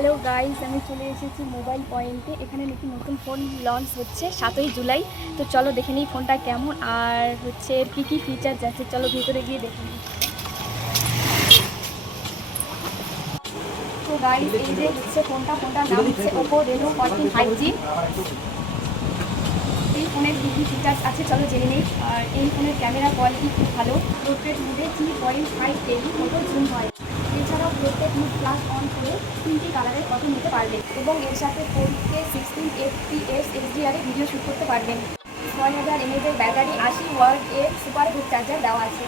Hello guys, আমি চলে এসেছি মোবাইল পয়েন্টে। এখানে নাকি নতুন ফোন লঞ্চ হচ্ছে 7ই জুলাই। তো চলো দেখে নিই ফোনটা কেমন আর হচ্ছে এর কী ফিচার্স আছে। চলো ভিতরে গিয়ে দেখে নিই। তো গাইস, এই যে হচ্ছে ফোনটার নাম হচ্ছে ওপো রেনো 14 5G। এই ফোনের কী ফিচার্স আছে চলো জেনে নিই। আর এই ফোনের ক্যামেরা কোয়ালিটি খুব ভালো। পোর্ট্রেট মোডে 3.5 কেবি ফটো জুম হয়। এছাড়াও পোর্ট্রেট মোড প্লাস অন করে 3টি কালারের ফটো নিতে পারবেন এবং এর সাথে 4K 16 FPS HDR-এ ভিডিও শ্যুট করতে পারবেন। 6000 mAh ব্যাটারি, 80 ওয়াট এর সুপার গুড চার্জার দেওয়া আছে।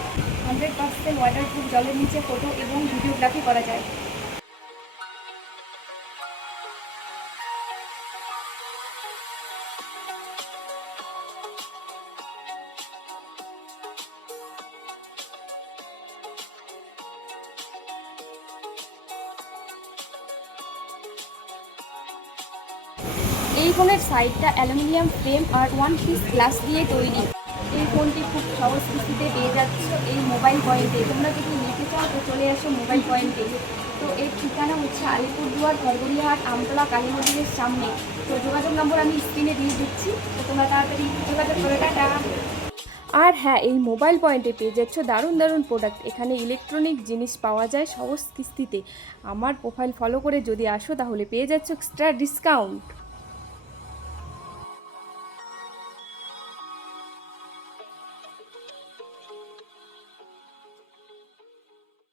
100% ওয়াটারপ্রুফ, জলের নিচে ফটো এবং ভিডিওগ্রাফি করা যায়। এই ফোনের সাইডটা অ্যালুমিনিয়াম ফ্রেম আর 1 পিস গ্লাস দিয়ে তৈরি। এই ফোনটি খুব সহজ কিস্তিতে পেয়ে যাচ্ছ এই মোবাইল পয়েন্টে। তোমরা যদি নিতে চাও তো চলে আসো মোবাইল পয়েন্টে। তো এর ঠিকানা হচ্ছে আলিপুরদুয়ার, ঘরগড়িয়াহাট, আমতলা, কালী মন্দিরের সামনে। তো যোগাযোগ নম্বর আমি স্ক্রিনে দিয়ে দিচ্ছি, তো তোমরা তাড়াতাড়ি যোগাযোগ করে টাটা। আর হ্যাঁ, এই মোবাইল পয়েন্টে পেয়ে যাচ্ছ দারুণ দারুণ প্রোডাক্ট। এখানে ইলেকট্রনিক জিনিস পাওয়া যায় সহজ কিস্তিতে। আমার প্রোফাইল ফলো করে যদি আসো তাহলে পেয়ে যাচ্ছ এক্সট্রা ডিসকাউন্ট।